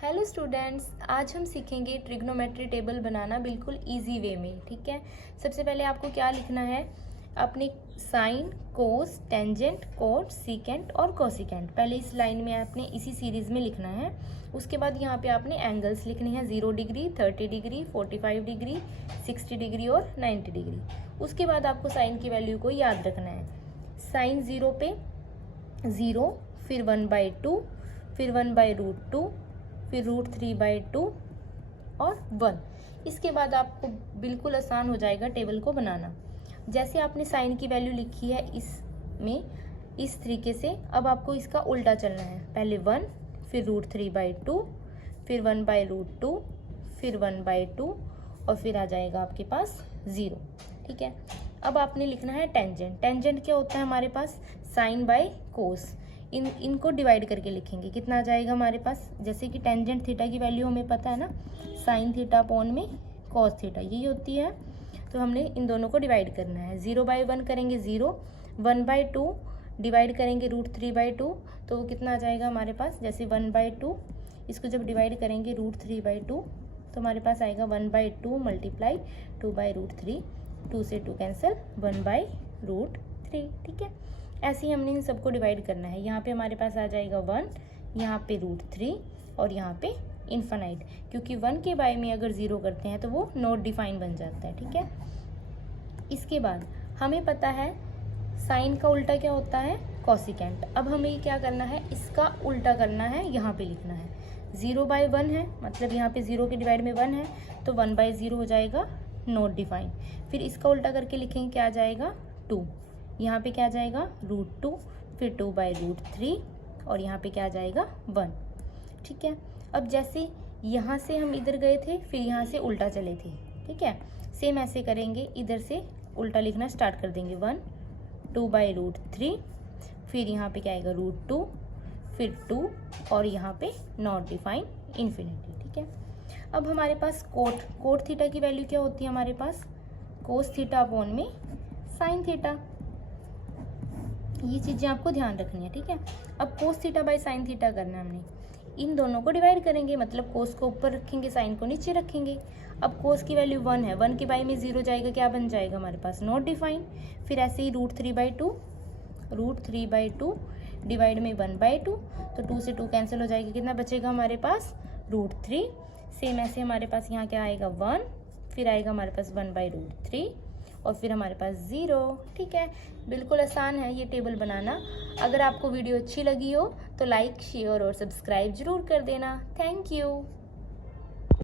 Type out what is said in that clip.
Hello students, आज हम सीखेंगे ट्रिग्नोमेट्री टेबल बनाना बिल्कुल इजी वे में। ठीक है, सबसे पहले आपको क्या लिखना है, अपने साइन, कोस, टेंजेंट, कोट, सीकेंट और कोसिकेंट पहले इस लाइन में आपने इसी सीरीज में लिखना है। उसके बाद यहाँ पे आपने एंगल्स लिखने हैं 0 डिग्री, 30 डिग्री, 45 डिग्री, 60 डिग्री और 90 डिग्री। उसके बाद आपको साइन की वैल्यू को याद रखना है। साइन 0 पे 0, फिर 1/2, फिर 1/√2, फिर √3/2 और 1। इसके बाद आपको बिल्कुल आसान हो जाएगा टेबल को बनाना। जैसे आपने साइन की वैल्यू लिखी है इसमें इस तरीके से, अब आपको इसका उल्टा चलना है। पहले 1, फिर √3/2, फिर 1/√2, फिर 1/2 और फिर आ जाएगा आपके पास 0। ठीक है, अब आपने लिखना है टेंजेंट। टेंजेंट क्या होता है हमारे पास, साइन बाय कोस। इनको डिवाइड करके लिखेंगे, कितना आ जाएगा हमारे पास, जैसे कि टेंजेंट थीटा की वैल्यू हमें पता है ना, साइन थीटा अपॉन में कॉस थीटा यही होती है। तो हमने इन दोनों को डिवाइड करना है। 0/1 करेंगे 0, 1/2 डिवाइड करेंगे √3/2, तो वो कितना आ जाएगा हमारे पास, जैसे 1/2 इसको जब डिवाइड करेंगे √3/2 तो हमारे पास आएगा 1/2 मल्टीप्लाई 2/√3, 2 से 2 कैंसिल, 1/√3। ठीक है, ऐसे ही हमने इन सबको डिवाइड करना है। यहाँ पे हमारे पास आ जाएगा 1, यहाँ पे √3 और यहाँ पे इन्फानाइट, क्योंकि 1 के बाय में अगर 0 करते हैं तो वो नॉट डिफाइन बन जाता है। ठीक है, इसके बाद हमें पता है साइन का उल्टा क्या होता है, कोसिकेंट। अब हमें क्या करना है, इसका उल्टा करना है, यहाँ पे लिखना है 0/1 है, मतलब यहाँ पे 0 के डिवाइड में 1 है तो 1/0 हो जाएगा नॉट डिफाइन। फिर इसका उल्टा करके लिखेंगे, क्या आ जाएगा 2, यहाँ पे क्या आ जाएगा √2, फिर 2/√3 और यहाँ पे क्या आ जाएगा 1। ठीक है, अब जैसे यहाँ से हम इधर गए थे फिर यहाँ से उल्टा चले थे। ठीक है, सेम ऐसे करेंगे, इधर से उल्टा लिखना स्टार्ट कर देंगे 1, 2/√3, फिर यहाँ पे क्या आएगा √2, फिर 2 और यहाँ पे नॉट डिफाइन इन्फिनिटी। ठीक है, अब हमारे पास कोट थीटा की वैल्यू क्या होती है हमारे पास, कोस थीटा अपॉन में साइन थीटा। ये चीज़ें आपको ध्यान रखनी है। ठीक है, अब cos theta by sine theta करना है हमने, इन दोनों को डिवाइड करेंगे, मतलब कोस को ऊपर रखेंगे, साइन को नीचे रखेंगे। अब कोस की वैल्यू 1 है, 1 के बाय में 0 जाएगा, क्या बन जाएगा हमारे पास नॉट डिफाइन। फिर ऐसे ही √3/2 डिवाइड में 1/2, तो 2 से 2 कैंसिल हो जाएगा, कितना बचेगा हमारे पास √3। सेम ऐसे हमारे पास यहाँ क्या आएगा 1, फिर आएगा हमारे पास 1/√3 और फिर हमारे पास 0। ठीक है, बिल्कुल आसान है ये टेबल बनाना। अगर आपको वीडियो अच्छी लगी हो तो लाइक, शेयर और सब्सक्राइब जरूर कर देना। Thank you.